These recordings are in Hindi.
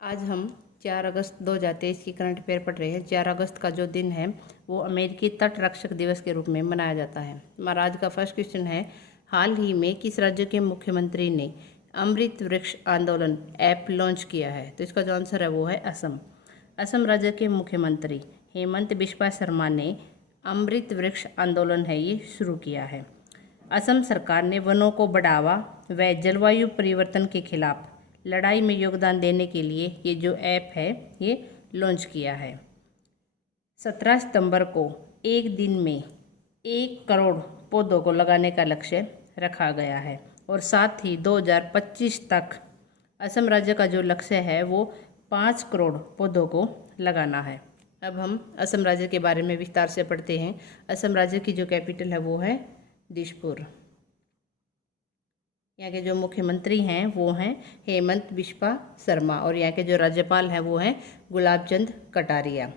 आज हम 4 अगस्त 2023 की करंट अफेयर पढ़ रहे हैं। 4 अगस्त का जो दिन है वो अमेरिकी तट रक्षक दिवस के रूप में मनाया जाता है। हमारा आज का फर्स्ट क्वेश्चन है, हाल ही में किस राज्य के मुख्यमंत्री ने अमृत वृक्ष आंदोलन ऐप लॉन्च किया है? तो इसका जो आंसर है वो है असम। असम राज्य के मुख्यमंत्री हेमंत बिस्वा शर्मा ने अमृत वृक्ष आंदोलन है ये शुरू किया है। असम सरकार ने वनों को बढ़ावा व जलवायु परिवर्तन के खिलाफ लड़ाई में योगदान देने के लिए ये जो ऐप है ये लॉन्च किया है। 17 सितंबर को एक दिन में 1 करोड़ पौधों को लगाने का लक्ष्य रखा गया है और साथ ही 2025 तक असम राज्य का जो लक्ष्य है वो 5 करोड़ पौधों को लगाना है। अब हम असम राज्य के बारे में विस्तार से पढ़ते हैं। असम राज्य की जो कैपिटल है वो है दिसपुर। यहाँ के जो मुख्यमंत्री हैं वो हैं हेमंत बिस्वा शर्मा और यहाँ के जो राज्यपाल हैं वो हैं गुलाब चंद कटारिया।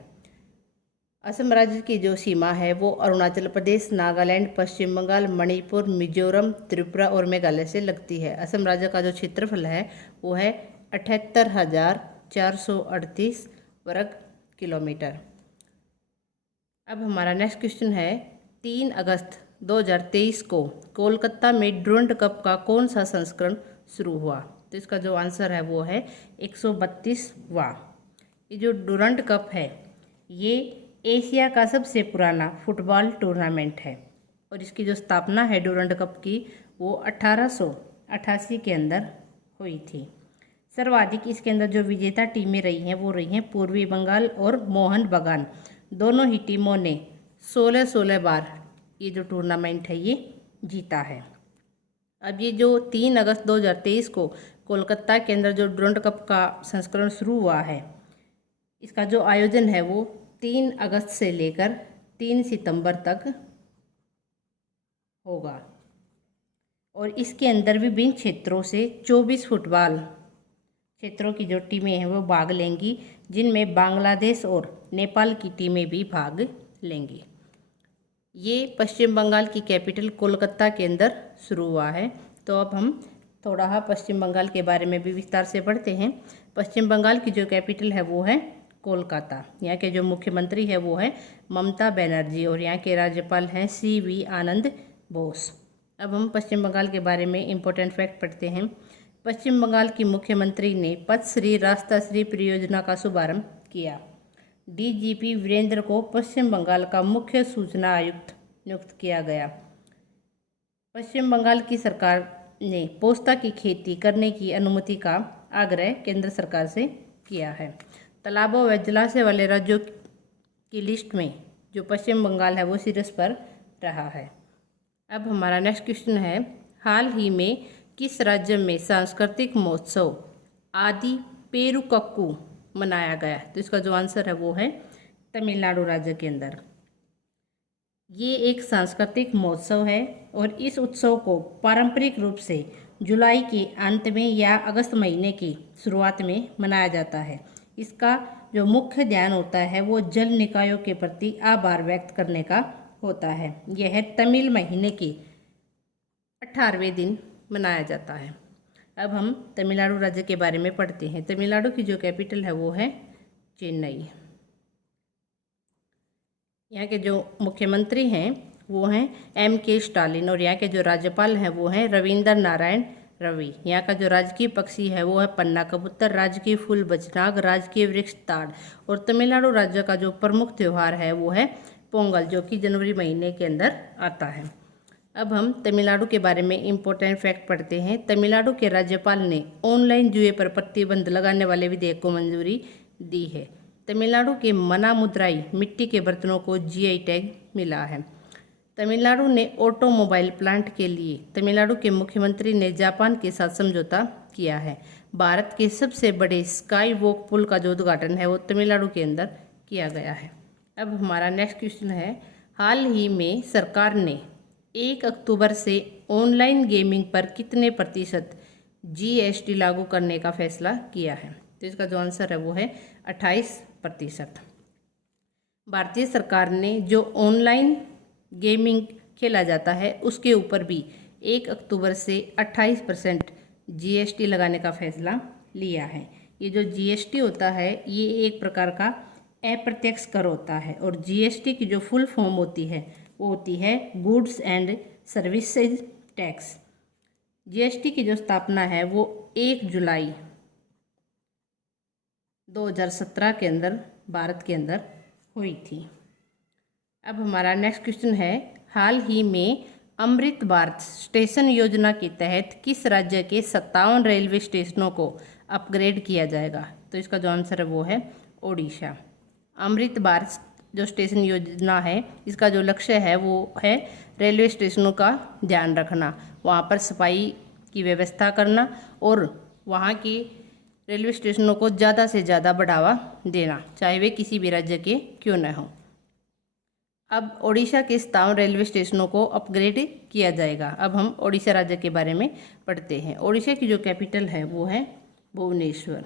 असम राज्य की जो सीमा है वो अरुणाचल प्रदेश, नागालैंड, पश्चिम बंगाल, मणिपुर, मिजोरम, त्रिपुरा और मेघालय से लगती है। असम राज्य का जो क्षेत्रफल है वो है 78,438 वर्ग किलोमीटर। अब हमारा नेक्स्ट क्वेश्चन है, 3 अगस्त 2023 को कोलकाता में डुरंड कप का कौन सा संस्करण शुरू हुआ? तो इसका जो आंसर है वो है 132वां। ये जो डुरंड कप है ये एशिया का सबसे पुराना फुटबॉल टूर्नामेंट है और इसकी जो स्थापना है डुरंड कप की वो 1888 के अंदर हुई थी। सर्वाधिक इसके अंदर जो विजेता टीमें रही हैं वो रही हैं पूर्वी बंगाल और मोहन बगान। दोनों ही टीमों ने 16 बार ये जो टूर्नामेंट है ये जीता है। अब ये जो 3 अगस्त 2023 को कोलकाता के अंदर जो डुरंड कप का संस्करण शुरू हुआ है, इसका जो आयोजन है वो 3 अगस्त से लेकर 3 सितंबर तक होगा और इसके अंदर विभिन्न क्षेत्रों से 24 फुटबॉल क्षेत्रों की जो टीमें हैं वो भाग लेंगी, जिनमें बांग्लादेश और नेपाल की टीमें भी भाग लेंगी। ये पश्चिम बंगाल की कैपिटल कोलकाता के अंदर शुरू हुआ है। तो अब हम थोड़ा पश्चिम बंगाल के बारे में भी विस्तार से पढ़ते हैं। पश्चिम बंगाल की जो कैपिटल है वो है कोलकाता। यहाँ के जो मुख्यमंत्री है वो है ममता बनर्जी और यहाँ के राज्यपाल हैं CV आनंद बोस। अब हम पश्चिम बंगाल के बारे में इम्पोर्टेंट फैक्ट पढ़ते हैं। पश्चिम बंगाल की मुख्यमंत्री ने पथश्री रास्ताश्री परियोजना का शुभारंभ किया। DGP वीरेंद्र को पश्चिम बंगाल का मुख्य सूचना आयुक्त नियुक्त किया गया। पश्चिम बंगाल की सरकार ने पोस्ता की खेती करने की अनुमति का आग्रह केंद्र सरकार से किया है। तालाबों व जलाशय वाले राज्यों की लिस्ट में जो पश्चिम बंगाल है वो शीर्ष पर रहा है। अब हमारा नेक्स्ट क्वेश्चन है, हाल ही में किस राज्य में सांस्कृतिक महोत्सव आदि पेरुकक्कू मनाया गया? तो इसका जो आंसर है वो है तमिलनाडु राज्य के अंदर। ये एक सांस्कृतिक महोत्सव है और इस उत्सव को पारंपरिक रूप से जुलाई के अंत में या अगस्त महीने की शुरुआत में मनाया जाता है। इसका जो मुख्य ध्यान होता है वो जल निकायों के प्रति आभार व्यक्त करने का होता है। यह तमिल महीने के 18वें दिन मनाया जाता है। अब हम तमिलनाडु राज्य के बारे में पढ़ते हैं। तमिलनाडु की जो कैपिटल है वो है चेन्नई। यहाँ के जो मुख्यमंत्री हैं वो हैं MK स्टालिन और यहाँ के जो राज्यपाल हैं वो हैं रविंद्र नारायण रवि। यहाँ का जो राजकीय पक्षी है वो है पन्ना कबूतर, राजकीय फूल बजनाग, राजकीय वृक्ष ताड़ और तमिलनाडु राज्य का जो प्रमुख त्यौहार है वो है पोंगल, जो कि जनवरी महीने के अंदर आता है। अब हम तमिलनाडु के बारे में इम्पोर्टेंट फैक्ट पढ़ते हैं। तमिलनाडु के राज्यपाल ने ऑनलाइन जुए पर प्रतिबंध लगाने वाले विधेयक को मंजूरी दी है। तमिलनाडु के मना मुद्राई मिट्टी के बर्तनों को GI टैग मिला है। तमिलनाडु ने ऑटोमोबाइल प्लांट के लिए तमिलनाडु के मुख्यमंत्री ने जापान के साथ समझौता किया है। भारत के सबसे बड़े स्काई वॉक पुल का जो उद्घाटन है वो तमिलनाडु के अंदर किया गया है। अब हमारा नेक्स्ट क्वेश्चन है, हाल ही में सरकार ने 1 अक्टूबर से ऑनलाइन गेमिंग पर कितने प्रतिशत GST लागू करने का फैसला किया है? तो इसका जो आंसर है वो है 28%। भारतीय सरकार ने जो ऑनलाइन गेमिंग खेला जाता है उसके ऊपर भी 1 अक्टूबर से 28% GST लगाने का फैसला लिया है। ये जो जीएसटी होता है ये एक प्रकार का अप्रत्यक्ष कर होता है, और जीएसटी की जो फुल फॉर्म होती है वो होती है goods and services tax. GST की जो स्थापना है वो 1 जुलाई 2017 के अंदर भारत के अंदर हुई थी। अब हमारा नेक्स्ट क्वेश्चन है, हाल ही में अमृत भारत स्टेशन योजना के तहत किस राज्य के 57 रेलवे स्टेशनों को अपग्रेड किया जाएगा? तो इसका जो आंसर है वो है ओडिशा। अमृत भारत जो स्टेशन योजना है इसका जो लक्ष्य है वो है रेलवे स्टेशनों का ध्यान रखना, वहाँ पर सफाई की व्यवस्था करना और वहाँ की रेलवे स्टेशनों को ज़्यादा से ज़्यादा बढ़ावा देना, चाहे वे किसी भी राज्य के क्यों न हो। अब ओडिशा के 57 रेलवे स्टेशनों को अपग्रेड किया जाएगा। अब हम ओडिशा राज्य के बारे में पढ़ते हैं। ओडिशा की जो कैपिटल है वो है भुवनेश्वर।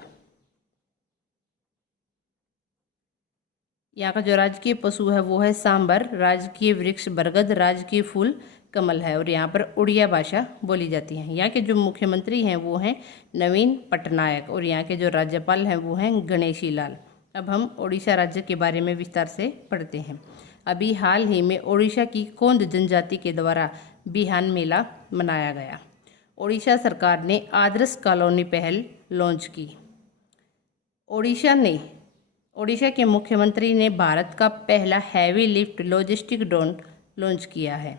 यहाँ का जो राजकीय पशु है वो है सांबर, राजकीय वृक्ष बरगद, राजकीय फूल कमल है, और यहाँ पर उड़िया भाषा बोली जाती है। यहाँ के जो मुख्यमंत्री हैं वो हैं नवीन पटनायक, और यहाँ के जो राज्यपाल हैं वो हैं गणेशी लाल। अब हम ओडिशा राज्य के बारे में विस्तार से पढ़ते हैं। अभी हाल ही में ओडिशा की कोंद जनजाति के द्वारा बिहान मेला मनाया गया। ओडिशा सरकार ने आदर्श कॉलोनी पहल लॉन्च की। ओडिशा के मुख्यमंत्री ने भारत का पहला heavy lift logistic drone launch किया है।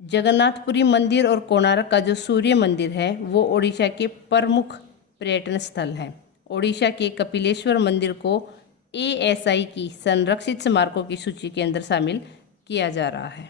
जगन्नाथपुरी मंदिर और कोणार्क का जो सूर्य मंदिर है वो ओडिशा के प्रमुख पर्यटन स्थल हैं। ओडिशा के कपिलेश्वर मंदिर को ASI की संरक्षित स्मारकों की सूची के अंदर शामिल किया जा रहा है।